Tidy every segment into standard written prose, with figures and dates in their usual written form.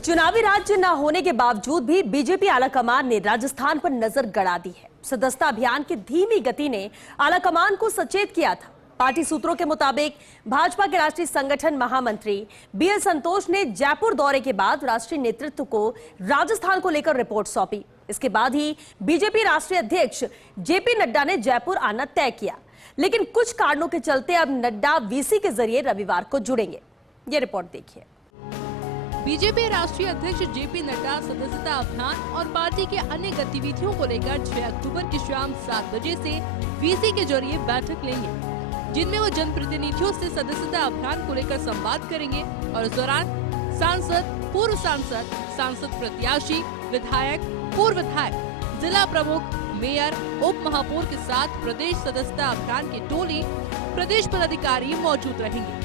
चुनावी राज्य न होने के बावजूद भी बीजेपी आलाकमान ने राजस्थान पर नजर गड़ा दी है। सदस्यता अभियान की धीमी गति ने आलाकमान को सचेत किया था। पार्टी सूत्रों के मुताबिक भाजपा के राष्ट्रीय संगठन महामंत्री बीएल संतोष ने जयपुर दौरे के बाद राष्ट्रीय नेतृत्व को राजस्थान को लेकर रिपोर्ट सौंपी। इसके बाद ही बीजेपी राष्ट्रीय अध्यक्ष जेपी नड्डा ने जयपुर आना तय किया, लेकिन कुछ कारणों के चलते अब नड्डा वीसी के जरिए रविवार को जुड़ेंगे। ये रिपोर्ट देखिए। बीजेपी राष्ट्रीय अध्यक्ष जेपी नड्डा सदस्यता अभियान और पार्टी के अन्य गतिविधियों को लेकर 6 अक्टूबर की शाम 7 बजे से वीसी के जरिए बैठक लेंगे, जिनमें वो जनप्रतिनिधियों से सदस्यता अभियान को लेकर संवाद करेंगे और इस दौरान सांसद, पूर्व सांसद, सांसद प्रत्याशी, विधायक, पूर्व विधायक, जिला प्रमुख, मेयर, उप महापौर के साथ प्रदेश सदस्यता अभियान की टोली, प्रदेश पदाधिकारी मौजूद रहेंगे।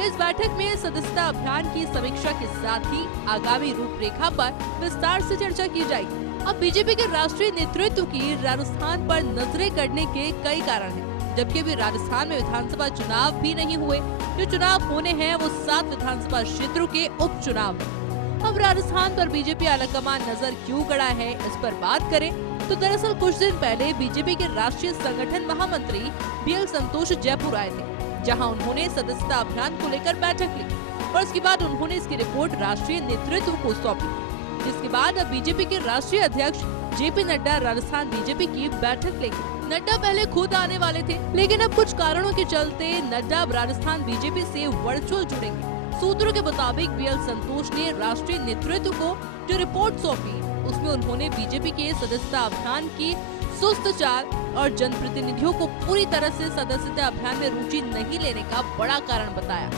इस बैठक में सदस्यता अभियान की समीक्षा के साथ ही आगामी रूपरेखा पर विस्तार से चर्चा की जाएगी। अब बीजेपी के राष्ट्रीय नेतृत्व की राजस्थान पर नजरें करने के कई कारण हैं, जबकि अभी राजस्थान में विधानसभा चुनाव भी नहीं हुए। जो चुनाव होने हैं वो 7 विधानसभा क्षेत्रों के उपचुनाव हैं। अब राजस्थान पर बीजेपी आलाकमान नजर क्यों गड़ा है, इस पर बात करें तो दरअसल कुछ दिन पहले बीजेपी के राष्ट्रीय संगठन महामंत्री बीएल संतोष जयपुर आए थे, जहां उन्होंने सदस्यता अभियान को लेकर बैठक ली और इसके बाद उन्होंने इसकी रिपोर्ट राष्ट्रीय नेतृत्व को सौंपी। जिसके बाद अब बीजेपी के राष्ट्रीय अध्यक्ष जेपी नड्डा राजस्थान बीजेपी की बैठक लेंगे। नड्डा पहले खुद आने वाले थे, लेकिन अब कुछ कारणों के चलते नड्डा अब राजस्थान बीजेपी से वर्चुअल जुड़ेंगे। सूत्रों के मुताबिक बीएल संतोष ने राष्ट्रीय नेतृत्व को जो रिपोर्ट सौंपी, उसमें उन्होंने बीजेपी के सदस्यता अभियान की सुस्त चाल और जनप्रतिनिधियों को पूरी तरह से सदस्यता अभियान में रुचि नहीं लेने का बड़ा कारण बताया।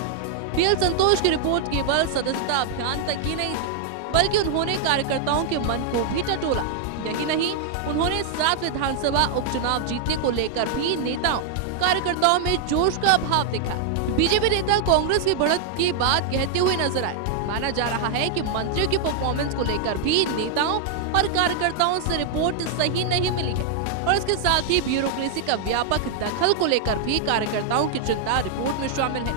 बीएल संतोष की रिपोर्ट केवल सदस्यता अभियान तक ही नहीं थी, बल्कि उन्होंने कार्यकर्ताओं के मन को भी टटोला। यही नहीं, उन्होंने 7 विधानसभा उपचुनाव जीतने को लेकर भी नेताओं कार्यकर्ताओं में जोश का अभाव दिखा। बीजेपी नेता कांग्रेस की बढ़त की बात कहते हुए नजर आए। माना जा रहा है कि मंत्रियों की परफॉर्मेंस को लेकर भी नेताओं और कार्यकर्ताओं से रिपोर्ट सही नहीं मिली है और इसके साथ ही ब्यूरोक्रेसी का व्यापक दखल को लेकर भी कार्यकर्ताओं की चिंता रिपोर्ट में शामिल है।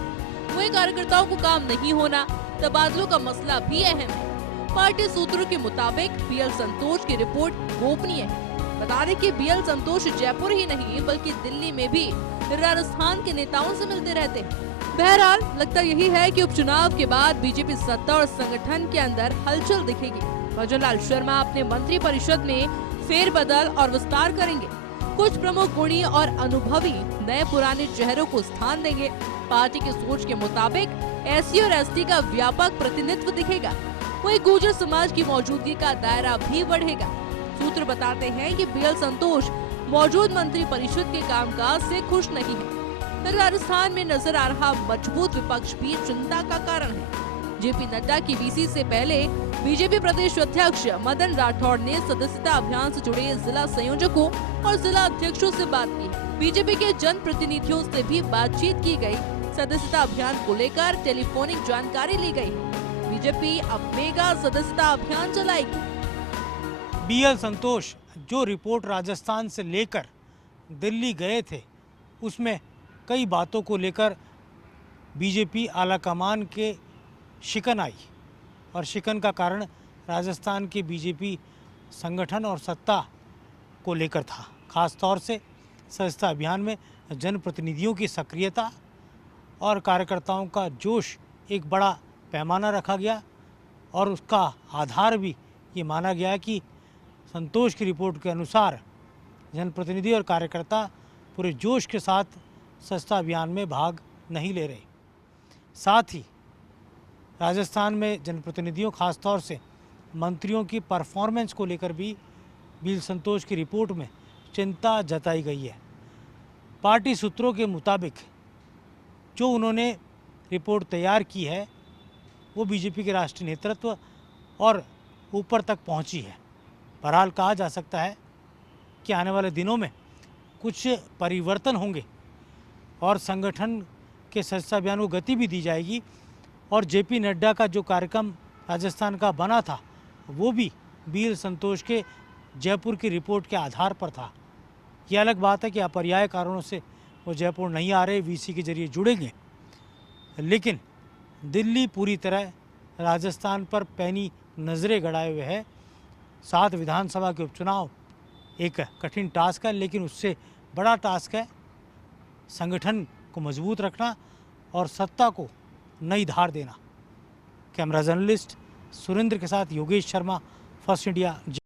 वहीं कार्यकर्ताओं को काम नहीं होना, तबादलों का मसला भी अहम है। पार्टी सूत्रों के मुताबिक बीएल संतोष की रिपोर्ट गोपनीय है। बता दें कि बीएल संतोष जयपुर ही नहीं बल्कि दिल्ली में भी राजस्थान के नेताओं से मिलते रहते हैं। बहरहाल लगता यही है कि उपचुनाव के बाद बीजेपी सत्ता और संगठन के अंदर हलचल दिखेगी। भजन लाल शर्मा अपने मंत्री परिषद में फेरबदल और विस्तार करेंगे। कुछ प्रमुख गुणी और अनुभवी नए पुराने चेहरों को स्थान देंगे। पार्टी की सोच के मुताबिक एससी और एसटी का व्यापक प्रतिनिधित्व दिखेगा। वहीं गुर्जर समाज की मौजूदगी का दायरा भी बढ़ेगा। सूत्र बताते हैं कि बीएल संतोष मौजूद मंत्री परिषद के कामकाज से खुश नहीं है। राजस्थान में नजर आ रहा मजबूत विपक्ष भी चिंता का कारण है। जेपी नड्डा की वीसी से पहले बीजेपी प्रदेश अध्यक्ष मदन राठौड़ ने सदस्यता अभियान से जुड़े जिला संयोजकों और जिला अध्यक्षों से बात की। बीजेपी के जन प्रतिनिधियों से भी बातचीत की गई। सदस्यता अभियान को लेकर टेलीफोनिक जानकारी ली गई। बीजेपी अब मेगा सदस्यता अभियान चलाएगी। बीएल संतोष जो रिपोर्ट राजस्थान से लेकर दिल्ली गए थे, उसमें कई बातों को लेकर बीजेपी आलाकमान के शिकन आई और शिकन का कारण राजस्थान के बीजेपी संगठन और सत्ता को लेकर था। खास तौर से सदस्यता अभियान में जनप्रतिनिधियों की सक्रियता और कार्यकर्ताओं का जोश एक बड़ा पैमाना रखा गया और उसका आधार भी ये माना गया कि संतोष की रिपोर्ट के अनुसार जनप्रतिनिधि और कार्यकर्ता पूरे जोश के साथ सदस्यता अभियान में भाग नहीं ले रहे। साथ ही राजस्थान में जनप्रतिनिधियों खास तौर से मंत्रियों की परफॉर्मेंस को लेकर भी बीएल संतोष की रिपोर्ट में चिंता जताई गई है। पार्टी सूत्रों के मुताबिक जो उन्होंने रिपोर्ट तैयार की है वो बीजेपी के राष्ट्रीय नेतृत्व और ऊपर तक पहुंची है। बहरहाल कहा जा सकता है कि आने वाले दिनों में कुछ परिवर्तन होंगे और संगठन के सदस्यता अभियान को गति भी दी जाएगी और जेपी नड्डा का जो कार्यक्रम राजस्थान का बना था वो भी बीएल संतोष के जयपुर की रिपोर्ट के आधार पर था। ये अलग बात है कि अपरिहार्य कारणों से वो जयपुर नहीं आ रहे, वीसी के जरिए जुड़ेंगे, लेकिन दिल्ली पूरी तरह राजस्थान पर पैनी नज़रें गड़ाए हुए है। 7 विधानसभा के उपचुनाव एक कठिन टास्क है, लेकिन उससे बड़ा टास्क है संगठन को मजबूत रखना और सत्ता को नई धार देना। कैमरा जर्नलिस्ट सुरेंद्र के साथ योगेश शर्मा, फर्स्ट इंडिया।